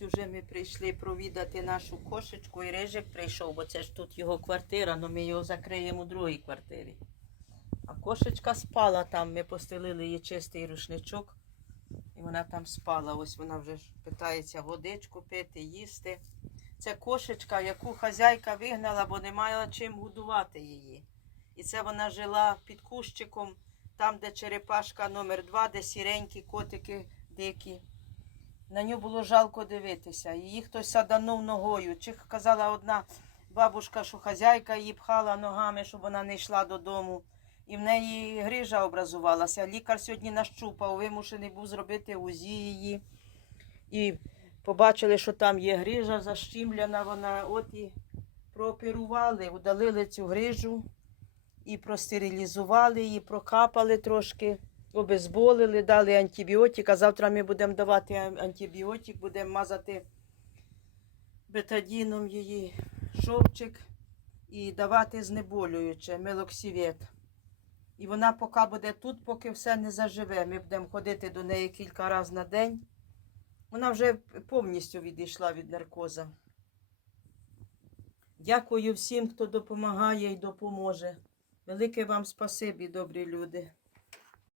Ось уже ми прийшли провідати нашу кошечку, і Рижик прийшов, бо це ж тут його квартира, але ми його закриємо у другій квартирі. А кошечка спала там, ми постелили їй чистий рушничок, і вона там спала. Ось вона вже питається водичку пити, їсти. Це кошечка, яку хазяйка вигнала, бо не мала чим годувати її. І це вона жила під кущиком, там, де черепашка номер 2 де сіренькі котики дикі. На нього було жалко дивитися. Її хтось саданув ногою. Чи казала одна бабушка, що хазяйка її пхала ногами, щоб вона не йшла додому. І в неї грижа образувалася. Лікар сьогодні нащупав, вимушений був зробити УЗІ її. І побачили, що там є грижа защімляна, вона от і прооперували, удалили цю грижу і простерилізували її, прокапали трошки, обезболили, дали антибіотик. А завтра ми будемо давати антибіотик, будемо мазати бетадіном її шовчик і давати знеболююче, мелоксівет. І вона поки буде тут, поки все не заживе. Ми будемо ходити до неї кілька разів на день. Вона вже повністю відійшла від наркоза. Дякую всім, хто допомагає і допоможе. Велике вам спасибі, добрі люди.